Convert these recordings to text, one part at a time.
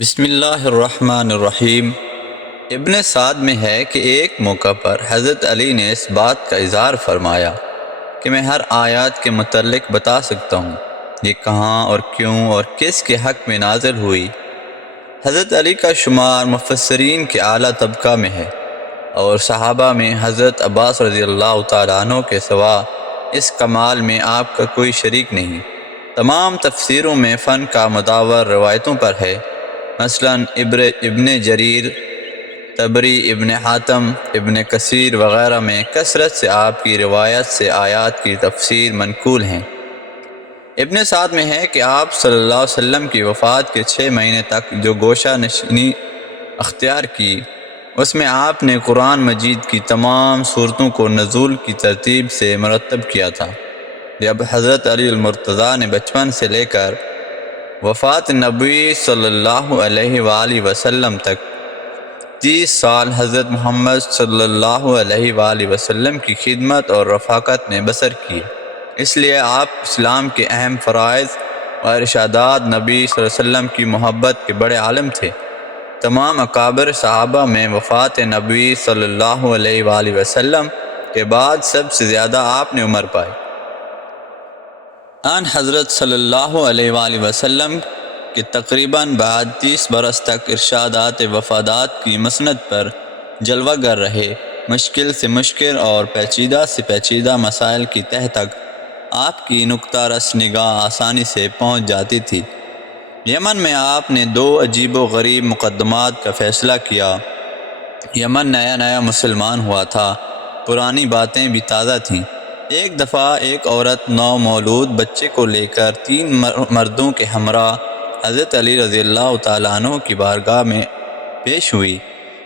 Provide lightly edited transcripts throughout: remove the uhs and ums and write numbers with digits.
بسم اللہ الرحمن الرحیم۔ ابن سعد میں ہے کہ ایک موقع پر حضرت علی نے اس بات کا اظہار فرمایا کہ میں ہر آیات کے متعلق بتا سکتا ہوں یہ کہاں اور کیوں اور کس کے حق میں نازل ہوئی۔ حضرت علی کا شمار مفسرین کے اعلیٰ طبقہ میں ہے، اور صحابہ میں حضرت عباس رضی اللہ تعالیٰ عنہ کے سوا اس کمال میں آپ کا کوئی شریک نہیں۔ تمام تفسیروں میں فن کا مداور روایتوں پر ہے، مثلا ابن جریر طبری، ابن حاتم، ابن کثیر وغیرہ میں کثرت سے آپ کی روایت سے آیات کی تفسیر منقول ہیں۔ ابن سعد میں ہے کہ آپ صلی اللہ علیہ وسلم کی وفات کے 6 مہینے تک جو گوشہ نشینی اختیار کی، اس میں آپ نے قرآن مجید کی تمام صورتوں کو نزول کی ترتیب سے مرتب کیا تھا۔ جب حضرت علی المرتضیٰ نے بچپن سے لے کر وفات نبی صلی اللہ علیہ وآلہ وسلم تک 30 سال حضرت محمد صلی اللہ علیہ وآلہ وسلم کی خدمت اور رفاقت میں بسر کیے، اس لیے آپ اسلام کے اہم فرائض و ارشادات نبی صلی اللہ علیہ وسلم کی محبت کے بڑے عالم تھے۔ تمام اکابر صحابہ میں وفات نبی صلی اللہ علیہ وآلہ وسلم کے بعد سب سے زیادہ آپ نے عمر پائی۔ آن حضرت صلی اللہ علیہ وآلہ وسلم کے تقریباً بعد 30 برس تک ارشادات وفادات کی مسند پر جلوہ گر رہے، مشکل سے مشکل اور پیچیدہ سے پیچیدہ مسائل کی تہ تک آپ کی نکتہ رس نگاہ آسانی سے پہنچ جاتی تھی۔ یمن میں آپ نے 2 عجیب و غریب مقدمات کا فیصلہ کیا۔ یمن نیا مسلمان ہوا تھا، پرانی باتیں بھی تازہ تھیں۔ ایک دفعہ ایک عورت نو مولود بچے کو لے کر 3 مردوں کے ہمراہ حضرت علی رضی اللہ تعالیٰ عنہ کی بارگاہ میں پیش ہوئی۔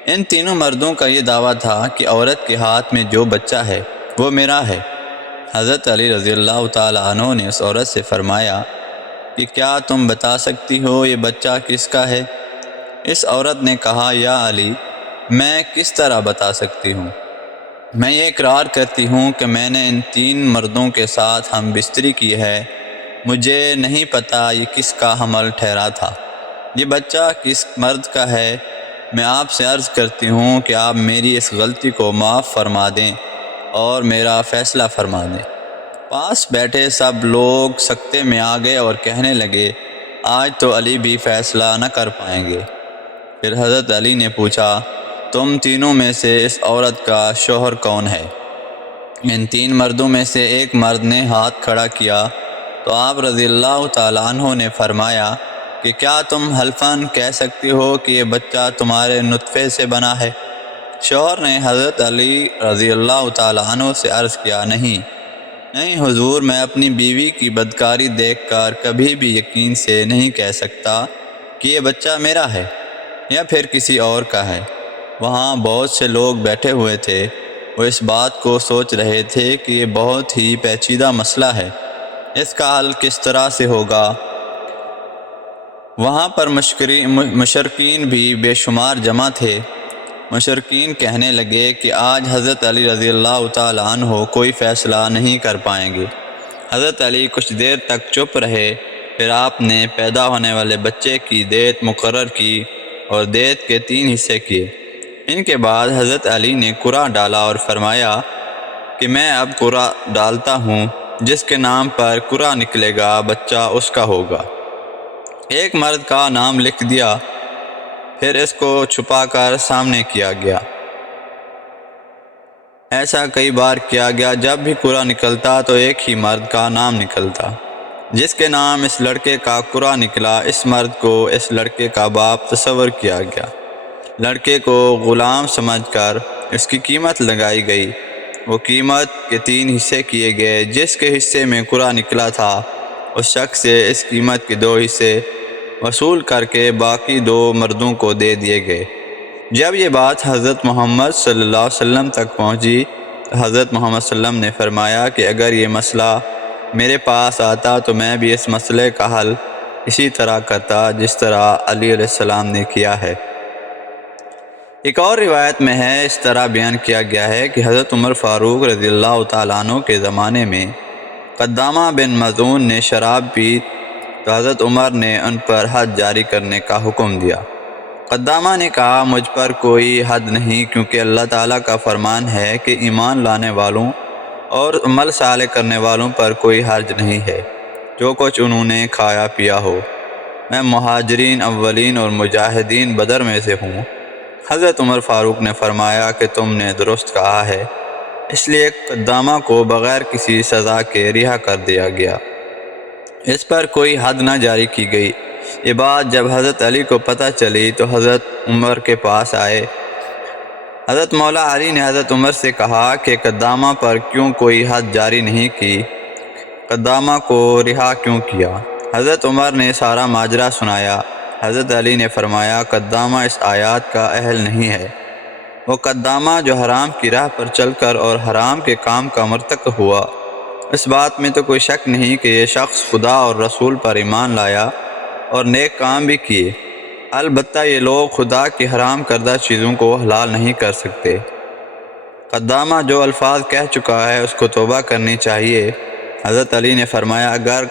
ان تینوں مردوں کا یہ دعویٰ تھا کہ عورت کے ہاتھ میں جو بچہ ہے وہ میرا ہے۔ حضرت علی رضی اللہ تعالیٰ عنہ نے اس عورت سے فرمایا کہ کیا تم بتا سکتی ہو یہ بچہ کس کا ہے؟ اس عورت نے کہا، یا علی، میں کس طرح بتا سکتی ہوں؟ میں یہ اقرار کرتی ہوں کہ میں نے ان 3 مردوں کے ساتھ ہم بستری کی ہے، مجھے نہیں پتہ یہ کس کا حمل ٹھہرا تھا۔ یہ بچہ کس مرد کا ہے؟ میں آپ سے عرض کرتی ہوں کہ آپ میری اس غلطی کو معاف فرما دیں اور میرا فیصلہ فرما دیں۔ پاس بیٹھے سب لوگ سکتے میں آ گئے اور کہنے لگے، آج تو علی بھی فیصلہ نہ کر پائیں گے۔ پھر حضرت علی نے پوچھا، تم تینوں میں سے اس عورت کا شوہر کون ہے؟ ان 3 مردوں میں سے ایک مرد نے ہاتھ کھڑا کیا تو آپ رضی اللہ تعالیٰ عنہ نے فرمایا کہ کیا تم حلفاً کہہ سکتی ہو کہ یہ بچہ تمہارے نطفے سے بنا ہے؟ شوہر نے حضرت علی رضی اللہ تعالیٰ عنہ سے عرض کیا، نہیں حضور، میں اپنی بیوی کی بدکاری دیکھ کر کبھی بھی یقین سے نہیں کہہ سکتا کہ یہ بچہ میرا ہے یا پھر کسی اور کا ہے۔ وہاں بہت سے لوگ بیٹھے ہوئے تھے، وہ اس بات کو سوچ رہے تھے کہ یہ بہت ہی پیچیدہ مسئلہ ہے، اس کا حل کس طرح سے ہوگا۔ وہاں پر مشرکین بھی بے شمار جمع تھے۔ مشرکین کہنے لگے کہ آج حضرت علی رضی اللہ تعالیٰ عنہ کوئی فیصلہ نہیں کر پائیں گے۔ حضرت علی کچھ دیر تک چپ رہے، پھر آپ نے پیدا ہونے والے بچے کی دیت مقرر کی اور دیت کے 3 حصے کیے۔ ان کے بعد حضرت علی نے قرعہ ڈالا اور فرمایا کہ میں اب قرعہ ڈالتا ہوں، جس کے نام پر قرعہ نکلے گا بچہ اس کا ہوگا۔ ایک مرد کا نام لکھ دیا، پھر اس کو چھپا کر سامنے کیا گیا۔ ایسا کئی بار کیا گیا، جب بھی قرعہ نکلتا تو ایک ہی مرد کا نام نکلتا۔ جس کے نام اس لڑکے کا قرعہ نکلا، اس مرد کو اس لڑکے کا باپ تصور کیا گیا۔ لڑکے کو غلام سمجھ کر اس کی قیمت لگائی گئی۔ وہ قیمت کے 3 حصے کیے گئے۔ جس کے حصے میں قرعہ نکلا تھا، اس شخص سے اس قیمت کے 2 حصے وصول کر کے باقی 2 مردوں کو دے دیے گئے۔ جب یہ بات حضرت محمد صلی اللہ علیہ وسلم تک پہنچی تو حضرت محمد صلی اللہ علیہ وسلم نے فرمایا کہ اگر یہ مسئلہ میرے پاس آتا تو میں بھی اس مسئلے کا حل اسی طرح کرتا جس طرح علی علیہ السلام نے کیا ہے۔ ایک اور روایت میں ہے، اس طرح بیان کیا گیا ہے کہ حضرت عمر فاروق رضی اللہ تعالیٰ عنہ کے زمانے میں قدامہ بن مظعون نے شراب پی تو حضرت عمر نے ان پر حد جاری کرنے کا حکم دیا۔ قدامہ نے کہا مجھ پر کوئی حد نہیں، کیونکہ اللہ تعالیٰ کا فرمان ہے کہ ایمان لانے والوں اور عمل صالح کرنے والوں پر کوئی حرج نہیں ہے، جو کچھ انہوں نے کھایا پیا ہو۔ میں مہاجرین اولین اور مجاہدین بدر میں سے ہوں۔ حضرت عمر فاروق نے فرمایا کہ تم نے درست کہا ہے، اس لیے قدامہ کو بغیر کسی سزا کے رہا کر دیا گیا، اس پر کوئی حد نہ جاری کی گئی۔ یہ بات جب حضرت علی کو پتہ چلی تو حضرت عمر کے پاس آئے۔ حضرت مولا علی نے حضرت عمر سے کہا کہ قدامہ پر کیوں کوئی حد جاری نہیں کی، قدامہ کو رہا کیوں کیا؟ حضرت عمر نے سارا ماجرا سنایا۔ حضرت علی نے فرمایا قدامہ اس آیات کا اہل نہیں ہے۔ وہ قدامہ جو حرام کی راہ پر چل کر اور حرام کے کام کا مرتکب ہوا، اس بات میں تو کوئی شک نہیں کہ یہ شخص خدا اور رسول پر ایمان لایا اور نیک کام بھی کیے، البتہ یہ لوگ خدا کی حرام کردہ چیزوں کو حلال نہیں کر سکتے۔ قدامہ جو الفاظ کہہ چکا ہے اس کو توبہ کرنی چاہیے۔ حضرت علی نے فرمایا اگر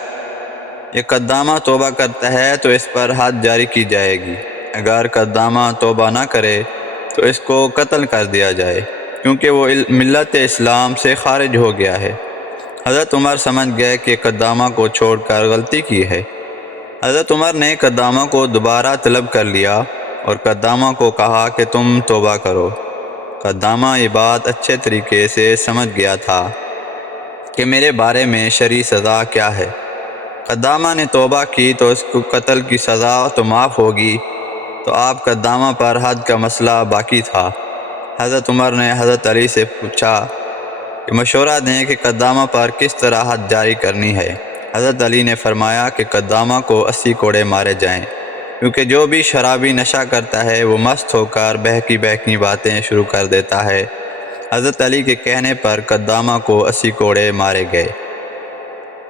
یہ قدامہ توبہ کرتا ہے تو اس پر حد جاری کی جائے گی، اگر قدامہ توبہ نہ کرے تو اس کو قتل کر دیا جائے، کیونکہ وہ ملت اسلام سے خارج ہو گیا ہے۔ حضرت عمر سمجھ گئے کہ قدامہ کو چھوڑ کر غلطی کی ہے۔ حضرت عمر نے قدامہ کو دوبارہ طلب کر لیا اور قدامہ کو کہا کہ تم توبہ کرو۔ قدامہ یہ بات اچھے طریقے سے سمجھ گیا تھا کہ میرے بارے میں شرعی سزا کیا ہے۔ قدامہ نے توبہ کی تو اس کو قتل کی سزا تو معاف ہوگی، تو آپ قدامہ پر حد کا مسئلہ باقی تھا۔ حضرت عمر نے حضرت علی سے پوچھا کہ مشورہ دیں کہ قدامہ پر کس طرح حد جاری کرنی ہے۔ حضرت علی نے فرمایا کہ قدامہ کو 80 کوڑے مارے جائیں، کیونکہ جو بھی شرابی نشہ کرتا ہے وہ مست ہو کر بہکی باتیں شروع کر دیتا ہے۔ حضرت علی کے کہنے پر قدامہ کو 80 کوڑے مارے گئے۔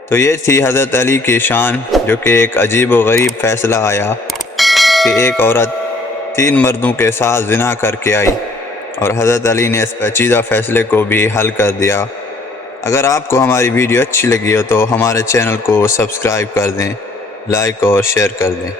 تو یہ تھی حضرت علی کی شان، جو کہ ایک عجیب و غریب فیصلہ آیا کہ ایک عورت 3 مردوں کے ساتھ زنا کر کے آئی، اور حضرت علی نے اس پیچیدہ فیصلے کو بھی حل کر دیا۔ اگر آپ کو ہماری ویڈیو اچھی لگی ہو تو ہمارے چینل کو سبسکرائب کر دیں، لائک اور شیئر کر دیں۔